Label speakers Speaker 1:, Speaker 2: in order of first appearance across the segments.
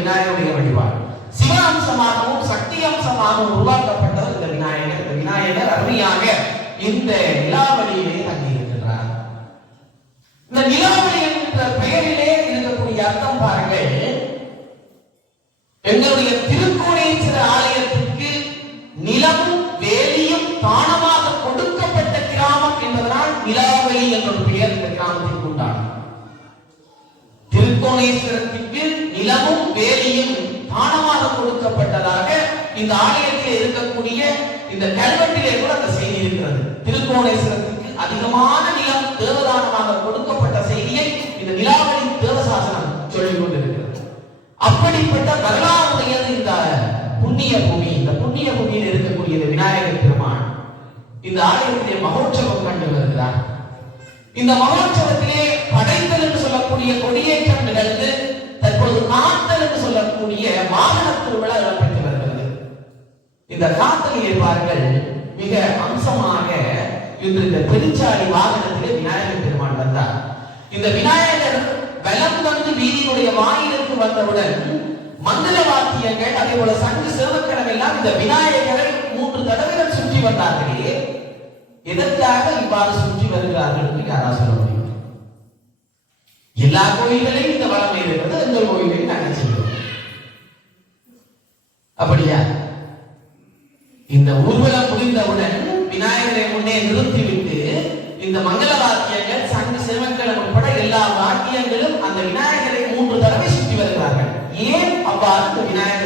Speaker 1: விநாயகருடைய வழிபாடு. சிவ அம்சமாகவும் சக்தி அம்சமாகவும் உருவாக்கப்பட்டவர் இந்த விநாயகர். இந்த விநாயகர் அருமையாக இந்த நிலாவளியிலே தங்கியிருக்கிறார். இந்த நிலாவளி என்ற பெயரிலே இருக்கக்கூடிய அர்த்தம் பாருங்கள். எங்களுடைய திருக்கோணேஸ்வர ஆலயத்திற்கு நிலம் வேலியும் தானமாக கொடுக்கப்பட்ட கிராமம் என்பதனால் நிலாவளி என்ற பெயர் இந்த கிராமத்திற்கு உண்டானது திருக்கோணேஸ்வரத்திற்கு நிலமும் வேலியும் தானமாக கொடுக்கப்பட்டதாக இந்த ஆலயத்தில் இருக்கக்கூடிய இந்த கல்வெட்டிலே கூட அந்த செய்தி இருக்கிறது. திருக்கோணேஸ்வரத்துக்கு அதிகமான நிலம் தேவதானமாக கொடுக்கப்பட்ட செய்தியை இந்த நிலாவளி தேவசாசனம் சொல்லிக் கொண்டிருக்கிறது. அப்படிப்பட்ட வரலாறுடையது இந்த புண்ணிய பூமி. இந்த புண்ணிய பூமியில் இருக்கக்கூடிய இந்த விநாயகர் பெருமான் இந்த ஆலயத்திலே மகோற்சவம் கண்டு வருகிறார். இந்த மகோற்சவத்திலே என்று வாகன திருவிழா இடம்பெற்று வருகிறது இந்த காத்தலியை பாருங்கள் மிக அம்சமாக இன்று இந்த பெருச்சாளி வாகனத்திலே விநாயகர் பெருமான் வந்தார். இந்த விநாயகர் பலம் வந்து வீதியுடைய வாயிலுக்கு வந்தவுடன் மந்திர வாத்தியங்கள் அதே போல சங்கு சிறுவக்கடம் எல்லாம் இந்த விநாயகரை மூன்று தடவைகள் சுற்றி வந்தார்களே. எதற்காக இவ்வாறு சுற்றி வருகிறார்கள் என்று யாரா சொல்ல முடியும்? எல்லா கோயில்களையும் இந்த வளம் இருக்கிறது எங்கள் கோயிலும் நாங்கள் செய்கிறோம் அப்படியா? இந்த ஊர்வலம் முடிந்தவுடன் விநாயகரை முன்னே நிறுத்திவிட்டு இந்த மங்கள வாக்கியங்கள் சங்கு சிறுவன்கள் உட்பட எல்லா வாக்கியங்களும் அந்த விநாயகரை மூன்று தடவை சுற்றி வருகிறார்கள். ஏன் அவ்வாறு இந்த விநாயகர்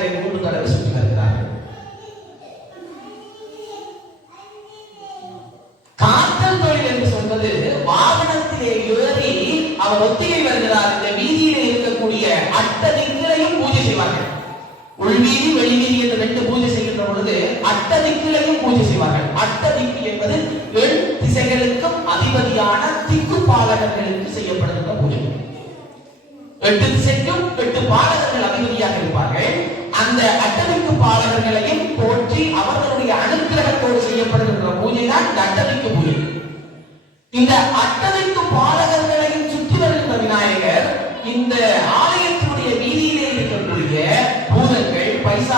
Speaker 1: உள்வீதி வெளிவீதி என்று ரெண்டு பூஜை செய்கின்ற பொழுது அட்ட திக்கிலையும் பூஜை செய்வார்கள். அட்ட திக்கு என்பது எண் திசைகளுக்கும் அதிபதியான திக்கு பாலகர்களுக்கு செய்யப்படுகின்ற பூஜை. எட்டு திசைக்கும் எட்டு பாலகர்கள் அதிபதியாக இருப்பார்கள். அந்த அட்டமிக்கு பாலகர்களையும் போற்றி அவர்களுடைய அனுக்கிரகத்தோடு செய்யப்படுகின்ற பூஜை தான் இந்த பூஜை. இந்த அட்டமிக்கு பாலகர்களையும் சுற்றி வருகின்ற விநாயகர் இந்த ஆலயத்தினுடைய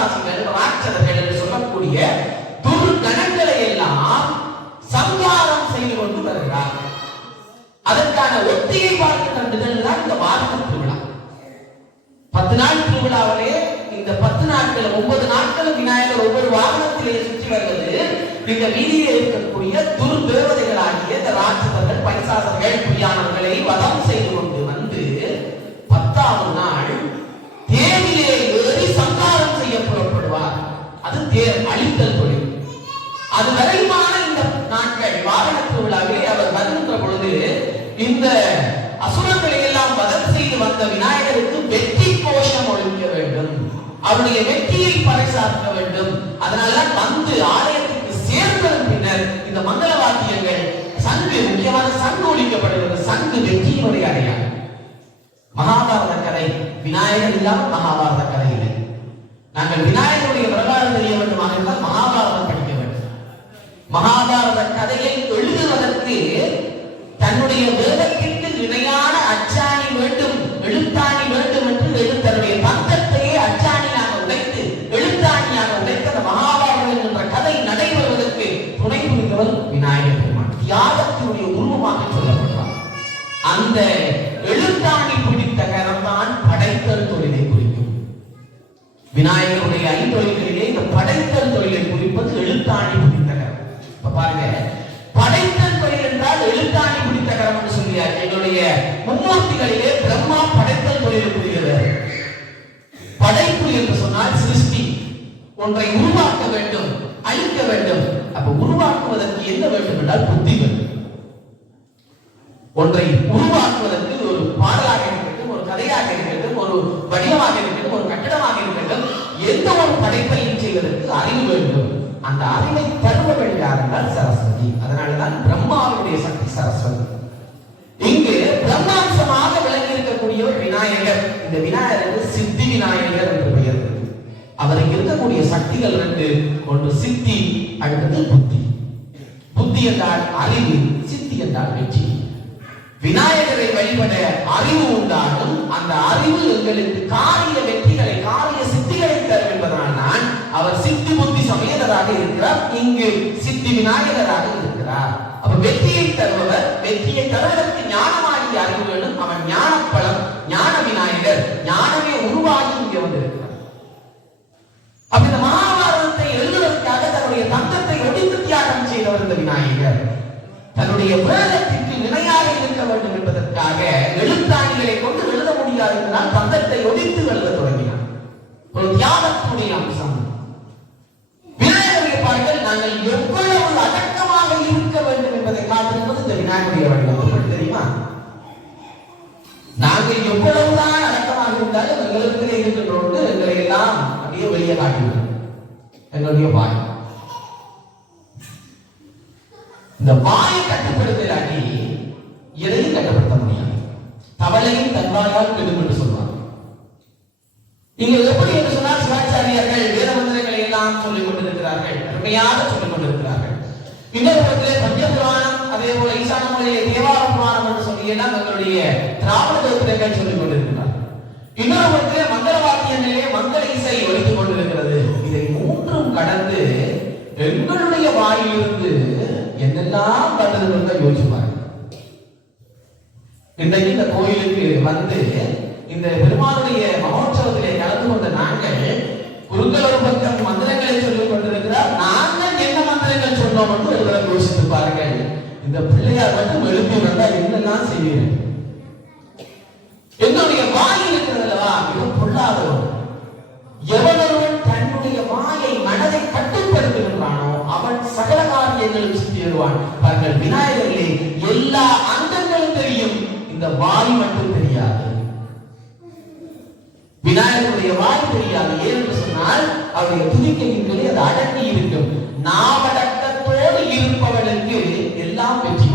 Speaker 1: பைசாசிகள் ராட்சதர்கள் என்று சொல்லக்கூடிய துர்கணங்களை எல்லாம் சம்ஹாரம் செய்து கொண்டு வருகிறார் அதற்கான ஒத்திகை பார்க்கின்ற நிகழ்வு இந்த வாகன திருவிழா. பத்து நாள் திருவிழாவிலே இந்த பத்து நாட்கள் ஒன்பது நாட்கள் விநாயகர் ஒவ்வொரு வாகனத்திலே சுற்றி வருவது இந்த வீதியில் இருக்கக்கூடிய துர் துர்தேவதைகளாகிய இந்த ராட்சதர்கள் பைசாசர்கள் பொய்யான அது தேர் அழித்தல் தொழில் அது வரையுமான இந்த நாட்கள் வாகன திருவிழாவிலே அவர் வருகின்ற பொழுது இந்த அசுரங்களை எல்லாம் வதம் செய்து வந்த விநாயகருக்கு வெற்றி கோஷம் ஒழிக்க வேண்டும். அவருடைய வெற்றியை பறைசாற்ற வேண்டும். அதனால வந்து ஆலயத்துக்கு சேர்ந்ததன் பின்னர் இந்த மங்கள வாத்தியங்கள் சங்கு முக்கியமான சங்கு ஒழிக்கப்படுகிறது. சங்கு வெற்றியினுடைய அடையாளம். மகாபாரத கதை விநாயகர் இல்லாமல் மகாபாரத கதை. நாங்கள் விநாயகருடைய வரலாறு தெரிய வேண்டுமாக இருந்தால் மகாபாரதம் படிக்க வேண்டும். மகாபாரத கதையை எழுதுவதற்கு தன்னுடைய வேதத்திற்கு இணையான அச்சாணி வேண்டும் எழுத்தாணி வேண்டும் என்று எழு தன்னுடைய தந்தத்தையே அச்சாணியாக உடைத்து எழுத்தாணியாக உடைத்து அந்த மகாபாரதம் என்ற கதை நடைபெறுவதற்கு துணை புரிந்தவர் விநாயகர் பெருமான். தியாகத்தினுடைய ஆகிய ஐந்தொழில்களிலே இந்த படைத்தல் தொழிலை குறிப்பது எழுத்தாணி பிடித்தகரம் இப்ப பாருங்க. படைத்தல் தொழில் என்றால் எழுத்தாணி பிடித்தகரம் என்று சொல்லியார் என்னுடைய மும்மூர்த்திகளிலே பிரம்மா படைத்தல் தொழிலை புரிகிறார் படைப்பு என்று சொன்னால் சிருஷ்டி. ஒன்றை உருவாக்க வேண்டும் அழிக்க வேண்டும். அப்ப உருவாக்குவதற்கு என்ன வேண்டும் என்றால் புத்தி வேண்டும் ஒன்றை உருவாக்குவதற்கு அந்த அறிவை தருபவள் யார் என்றால் சரஸ்வதி. அதனாலதான் பிரம்மாவுடைய சக்தி சரஸ்வதி. இங்கு பிரம்மாம்சமாக விளங்கி இருக்கக்கூடிய ஒரு விநாயகர். இந்த விநாயகருக்கு சித்தி விநாயகர் என்று பெயர் அவருக்கு இருக்கக்கூடிய சக்திகள் ரெண்டு. ஒன்று சித்தி அடுத்தது புத்தி. புத்தி என்றால் அறிவு சித்தி என்றால் வெற்றி. விநாயகரை வழிபட அறிவு உண்டாகும். அந்த அறிவு எங்களுக்கு காரிய வெற்றிகளை அவர் சித்தி புத்தி சமேதராக இருக்கிறார். இங்கு சித்தி விநாயகராக இருக்கிறார். அப்ப வெற்றியை தருபவர் வெற்றியை தருவதற்கு ஞானமாகி அறிவு வேண்டும். அவன் ஞானப்பழம் ஞான விநாயகர் ஞானமே உருவாகி இங்கே வந்திருக்கிறார். அப்ப இந்த மகாபாரதத்தை எழுதுவதற்காக தன்னுடைய தந்தத்தை ஒடித்து தியாகம் செய்தவர் இந்த விநாயகர். தன்னுடைய வேதத்திற்கு இணையாக இருக்க வேண்டும் என்பதற்காக எழுத்தாணிகளை கொண்டு எழுத முடியாது என்றால் தந்தத்தை ஒடித்து எழுத தொடங்கினார். ஒரு தியாகத்துடைய அம்சம். நாங்கள் எவ்வளவு அடக்கமாக இருக்க வேண்டும் என்பதை காட்டுகிறது இந்த விநாயகருடைய வழிபாடு தெரியுமா? நாங்கள் எவ்வளவுதான் அடக்கமாக இருந்தாலும் எங்களுக்கு இருக்கின்றோண்டு எங்களை எல்லாம் அப்படியே வெளியே காட்டுகிறோம் எங்களுடைய வாய். இந்த வாயை கட்டுப்படுத்தலாட்டி எதையும் கட்டுப்படுத்த முடியாது. தவளையும் தன்வாயால் கெடும் என்று சொல்வார் இங்க எப்படி கொண்டிருக்கிறார்கள் அருமையாக சொல்லிக் கொண்டிருக்கிறார்கள் இன்னொரு புறத்திலே பஞ்சபுராணம் அதே போல ஈசான மொழியிலே தேவார புராணம் என்று சொல்லி எல்லாம் திராவிட தோத்திரங்கள் சொல்லிக் கொண்டிருக்கிறார் இன்னொரு புறத்திலே மங்கள வாக்கியங்களிலே மங்கள இசை ஒழித்துக் கொண்டிருக்கிறது. இதை மூன்றும் கடந்து எங்களுடைய வாயிலிருந்து என்னெல்லாம் வந்தது என்று யோசிப்பாங்க இன்றைக்கு இந்த கோயிலுக்கு வந்து இந்த பெருமானுடைய மகோற்சவத்திலே கலந்து கொண்ட நாங்கள் குருக்கள் ஒரு பக்கம் மந்திரங்களை சொல்லிக் கொண்டிருக்கிறார் நாங்கள் என்ன மந்திரங்கள் சொன்னோம் என்று ஒரு தடவை யோசித்து பாருங்கள் இந்த பிள்ளையார் எழுப்பி வந்தா என்னெல்லாம் செய்வீர்கள் என்னுடைய வாய் இருக்கிறதல்லவா மிகவும் பொல்லாதவர் எவனொருவன் தன்னுடைய வாயை மனதை கட்டுப்படுத்துகின்றானோ அவன் சகல காரியங்களும் சித்திடுவான் தங்கள் விநாயகர்களே எல்லா அங்கங்களும் தெரியும் இந்த வாய் மட்டும் தெரியாது விநாயகருடைய வாய் தெரியாது. ஏன்னு சொன்னால் அவருடைய துதிக்கையின்களே அது அடங்கி இருக்கும் நாவடக்கத்தோடு இருப்பவனுக்கு எல்லாம் வெற்றி